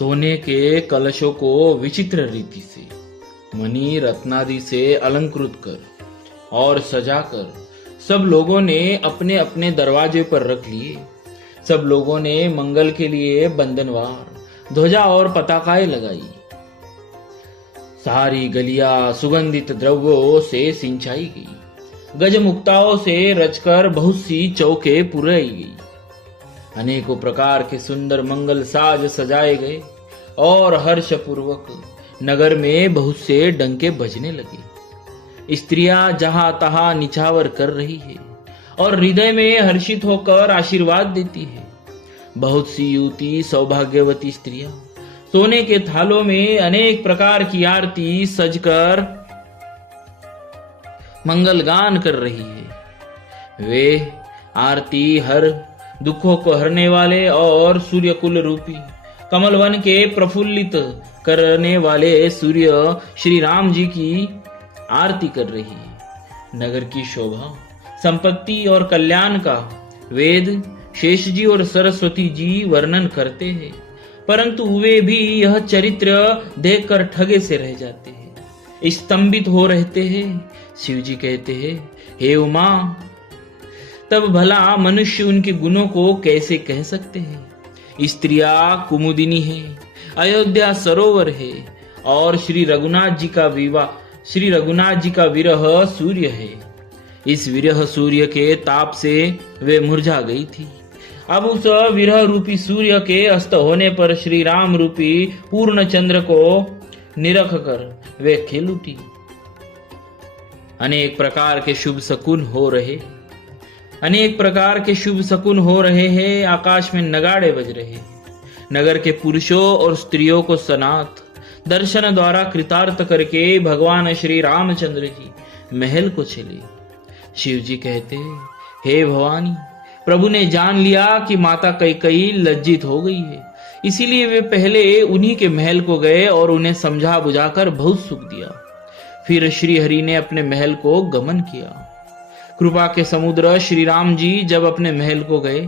सोने के कलशों को विचित्र रीति से मणि रत्नादि से अलंकृत कर और सजाकर सब लोगों ने अपने अपने दरवाजे पर रख लिए। सब लोगों ने मंगल के लिए बंधनवार ध्वजा और पताकाएं लगाई। सारी गलियां सुगंधित द्रव्यों से सिंचाई गई। गजमुक्ताओं से रचकर बहुत सी चौके पुराई गई। अनेकों प्रकार के सुंदर मंगल साज सजाए गए और हर्षपूर्वक नगर में बहुत से डंके बजने लगे। स्त्रियां जहां तहां निछावर कर रही है और हृदय में हर्षित होकर आशीर्वाद देती है। बहुत सी युवती सौभाग्यवती स्त्रियां सोने के थालों में अनेक प्रकार की आरती सजकर मंगल गान कर रही है। वे आरती हर दुखों को हरने वाले और सूर्यकुल रूपी कमलवन के प्रफुल्लित करने वाले सूर्य श्री राम जी की आरती कर रही है। नगर की शोभा, संपत्ति और कल्याण का वेद शेष जी और सरस्वती जी वर्णन करते हैं, परंतु वे भी यह चरित्र देखकर ठगे से रह जाते हैं, स्तंभित हो रहते हैं। शिव जी कहते हैं, हे उमा, तब भला मनुष्य उनके गुणों को कैसे कह सकते हैं। स्त्रियां कुमुदिनी है, अयोध्या सरोवर है और श्री रघुनाथ जी का विरह सूर्य है। इस विरह सूर्य के ताप से वे मुरझा गई थी। अब उस विरह रूपी सूर्य के अस्त होने पर श्री राम रूपी पूर्ण चंद्र को निरख कर वे खिल उठी। अनेक प्रकार के शुभ शकुन हो रहे हैं। आकाश में नगाड़े बज रहे हैं। नगर के पुरुषों और स्त्रियों को सनाथ दर्शन द्वारा कृतार्थ करके भगवान श्री रामचंद्र जी महल को चले। शिव जी कहते, हे भवानी, प्रभु ने जान लिया कि माता कैकेयी लज्जित हो गई है, इसीलिए वे पहले उन्हीं के महल को गए और उन्हें समझा बुझाकर बहुत सुख दिया। फिर श्री हरि ने अपने महल को गमन किया। कृपा के समुद्र श्री राम जी जब अपने महल को गए,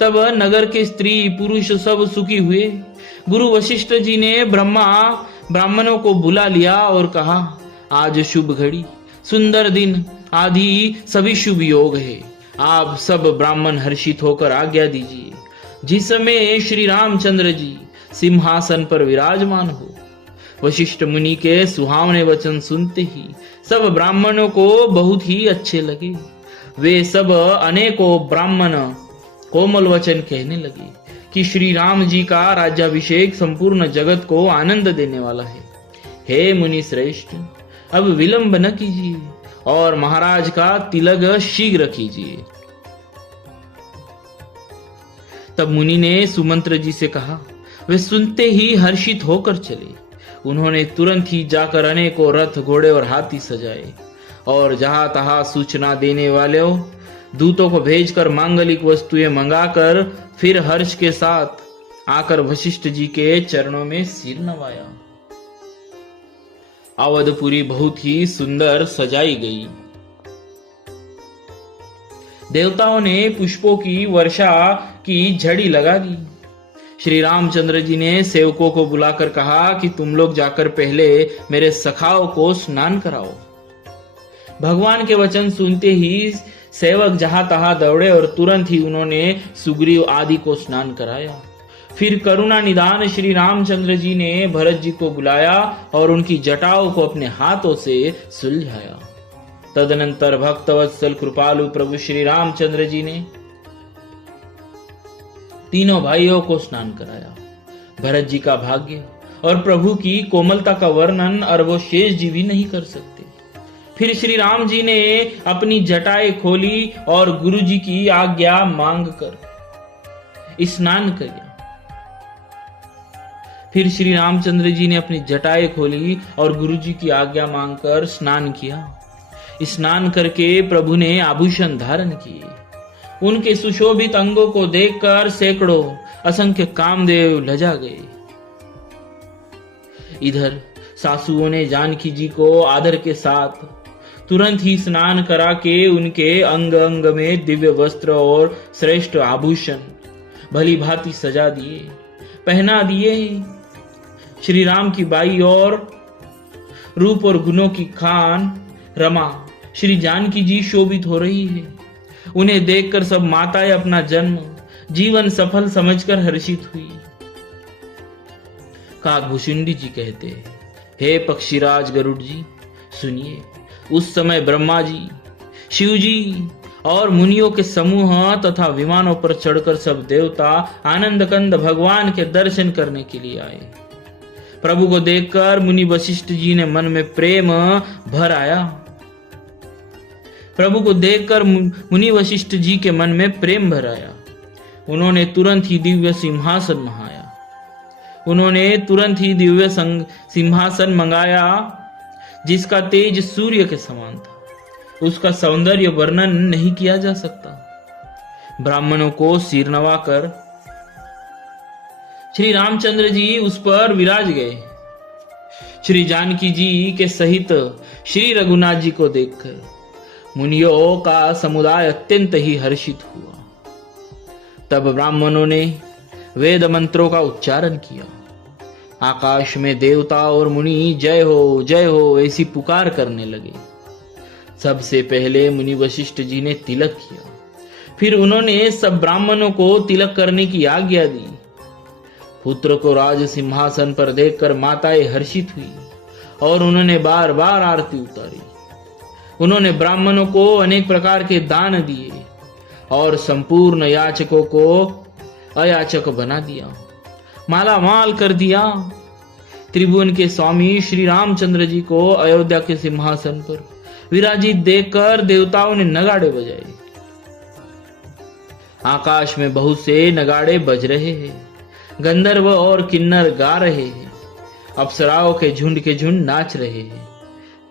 तब नगर के स्त्री पुरुष सब सुखी हुए। गुरु वशिष्ठ जी ने ब्राह्मणों को बुला लिया और कहा, आज शुभ घड़ी, सुंदर दिन आदि सभी शुभ योग है। आप सब ब्राह्मण हर्षित होकर आज्ञा दीजिए। जिस समय श्री रामचंद्र जी सिंहासन पर विराजमान हो। वशिष्ठ मुनि के सुहावने वचन सुनते ही सब ब्राह्मणों को बहुत ही अच्छे लगे। वे सब अनेकों ब्राह्मण कोमल वचन कहने लगे कि श्री राम जी का राज्याभिषेक संपूर्ण जगत को आनंद देने वाला है। हे मुनि श्रेष्ठ, अब विलंब न कीजिए और महाराज का तिलक शीघ्र कीजिए। तब मुनि ने सुमंत्र जी से कहा। वे सुनते ही हर्षित होकर चले। उन्होंने तुरंत ही जाकर अनेकों रथ, घोड़े और हाथी सजाए और जहां तहां सूचना देने वाले दूतों को भेजकर मांगलिक वस्तुएं मंगाकर फिर हर्ष के साथ आकर वशिष्ठ जी के चरणों में सिर नवाया। अवधपुरी बहुत ही सुंदर सजाई गई। देवताओं ने पुष्पों की वर्षा की झड़ी लगा दी। श्री रामचंद्र जी ने सेवकों को बुलाकर कहा कि तुम लोग जाकर पहले मेरे सखाओं को स्नान कराओ। भगवान के वचन सुनते ही सेवक जहां तहां दौड़े और तुरंत ही उन्होंने सुग्रीव आदि को स्नान कराया। फिर करुणा निदान श्री रामचंद्र जी ने भरत जी को बुलाया और उनकी जटाओं को अपने हाथों से सुलझाया। तदनंतर भक्तवत्सल कृपालु प्रभु श्री रामचंद्र जी ने तीनों भाइयों को स्नान कराया। भरत जी का भाग्य और प्रभु की कोमलता का वर्णन अरबों शेष जी भी नहीं कर सकते। फिर श्री राम जी ने अपनी जटाएं खोली और गुरु जी की आज्ञा मांगकर स्नान किया। फिर श्री रामचंद्र जी ने अपनी जटाएं खोली और गुरु जी की आज्ञा मांगकर स्नान किया। स्नान करके प्रभु ने आभूषण धारण किए। उनके सुशोभित अंगों को देखकर सैकड़ों असंख्य कामदेव लजा गए। इधर सासुओं ने जानकी जी को आदर के साथ तुरंत ही स्नान करा के उनके अंग अंग में दिव्य वस्त्र और श्रेष्ठ आभूषण भली भांति सजा दिए, पहना दिए। श्री राम की बाई और रूप और गुणों की खान रमा श्री जानकी जी शोभित हो रही है। उन्हें देखकर सब माताएं अपना जन्म जीवन सफल समझकर हर्षित हुई। काकभूषुंडी जी कहते हैं, हे पक्षीराज गरुड़ जी सुनिए, उस समय ब्रह्मा जी, शिव जी और मुनियों के समूह तथा विमानों पर चढ़कर सब देवता आनंद कंद भगवान के दर्शन करने के लिए आए। प्रभु को देखकर मुनि वशिष्ठ जी ने मन में प्रेम भर आया। प्रभु को देखकर मुनि वशिष्ठ जी के मन में प्रेम भर आया। उन्होंने तुरंत ही दिव्य सिंहासन मंगाया। सिंहासन मंगाया जिसका तेज सूर्य के समान था। उसका सौंदर्य वर्णन नहीं किया जा सकता। ब्राह्मणों को सिर नवाकर श्री रामचंद्र जी उस पर विराज गए। श्री जानकी जी के सहित श्री रघुनाथ जी को देखकर मुनियों का समुदाय अत्यंत ही हर्षित हुआ। तब ब्राह्मणों ने वेद मंत्रों का उच्चारण किया। आकाश में देवता और मुनि जय हो ऐसी पुकार करने लगे। सबसे पहले मुनि वशिष्ठ जी ने तिलक किया। फिर उन्होंने सब ब्राह्मणों को तिलक करने की आज्ञा दी। पुत्र को राज सिंहासन पर देखकर माताएं हर्षित हुई और उन्होंने बार बार आरती उतारी। उन्होंने ब्राह्मणों को अनेक प्रकार के दान दिए और संपूर्ण याचकों को अयाचक बना दिया, माला माल कर दिया। त्रिभुवन के स्वामी श्री रामचंद्र जी को अयोध्या के सिंहासन पर विराजित देखकर देवताओं ने नगाड़े बजाए। आकाश में बहुत से नगाड़े बज रहे हैं। गंधर्व और किन्नर गा रहे हैं। अप्सराओं के झुंड नाच रहे हैं।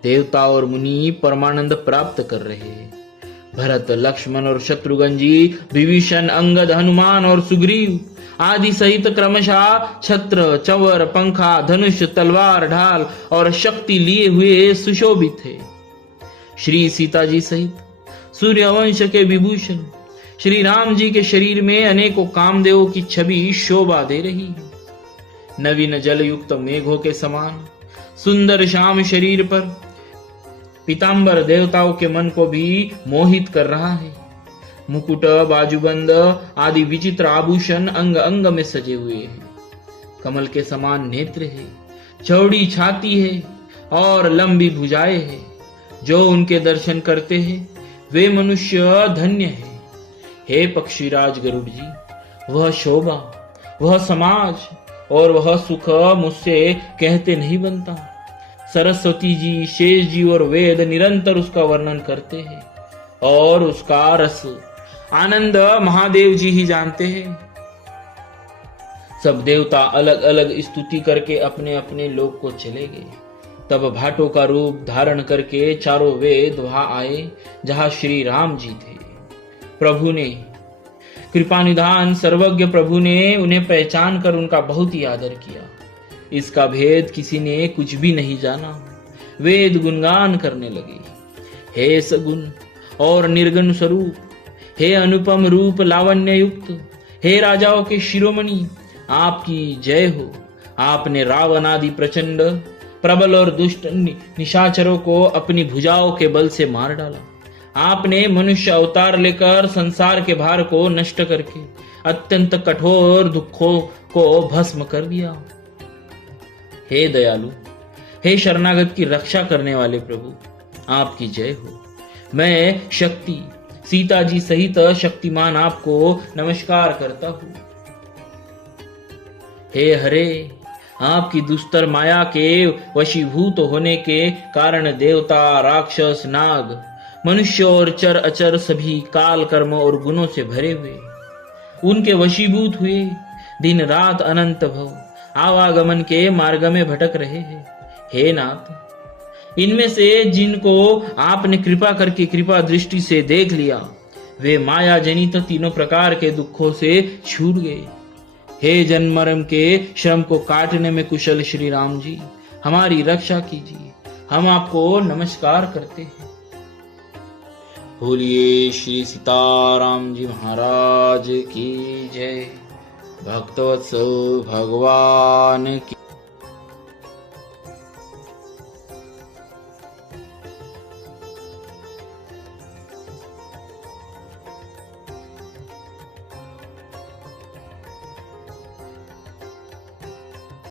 देवता और मुनि परमानंद प्राप्त कर रहे हैं। भरत, लक्ष्मण और शत्रुघ्न जी, विभीषण, अंगद, हनुमान और सुग्रीव आदि सहित क्रमशः छत्र, चंवर, पंखा, धनुष, तलवार, ढाल और शक्ति लिए हुए सुशोभित थे। श्री सीता जी सहित सूर्यवंश के विभूषण श्री राम जी के शरीर में अनेकों कामदेवों की छवि शोभा दे रही है। नवीन जल युक्त मेघों के समान सुंदर श्याम शरीर पर पीतांबर देवताओं के मन को भी मोहित कर रहा है। मुकुट, बाजूबंद आदि विचित्र आभूषण अंग अंग में सजे हुए हैं। कमल के समान नेत्र है, चौड़ी छाती है और लंबी भुजाएं है। जो उनके दर्शन करते हैं वे मनुष्य धन्य है। हे पक्षीराज गरुड़ जी, वह शोभा, वह समाज और वह सुख मुझसे कहते नहीं बनता। सरस्वती जी, शेष जी और वेद निरंतर उसका वर्णन करते हैं और उसका रस आनंद महादेव जी ही जानते हैं। सब देवता अलग अलग स्तुति करके अपने अपने लोक को चले गए। तब भाटों का रूप धारण करके चारों वेद वहां आए जहां श्री राम जी थे। प्रभु ने कृपानिधान सर्वज्ञ प्रभु ने उन्हें पहचान कर उनका बहुत ही आदर किया। इसका भेद किसी ने कुछ भी नहीं जाना। वेद गुणगान करने लगे। हे सगुण और निर्गुण स्वरूप, हे अनुपम रूप लावण्य युक्त, हे राजाओं के शिरोमणि, आपकी जय हो। आपने रावण आदि प्रचंड प्रबल और दुष्ट निशाचरों को अपनी भुजाओं के बल से मार डाला। आपने मनुष्य अवतार लेकर संसार के भार को नष्ट करके अत्यंत कठोर दुखों को भस्म कर दिया। हे दयालु, हे शरणागत की रक्षा करने वाले प्रभु, आपकी जय हो। मैं शक्ति सीता जी सहित शक्तिमान आपको नमस्कार करता हूँ। हे हरे, आपकी दुस्तर माया के वशीभूत होने के कारण देवता, राक्षस, नाग, मनुष्य और चर अचर सभी काल कर्म और गुणों से भरे हुए उनके वशीभूत हुए दिन रात अनंत भव आवागमन के मार्ग में भटक रहे हैं। हे नाथ, इनमें से जिनको आपने कृपा करके कृपा दृष्टि से देख लिया वे माया जनित तीनों प्रकार के दुखों से छूट गए। हे जन्म मरण के श्रम को काटने में कुशल श्री राम जी, हमारी रक्षा कीजिए। हम आपको नमस्कार करते हैं। बोलिए श्री सीताराम जी महाराज की जय। भक्तवत्सल भगवान की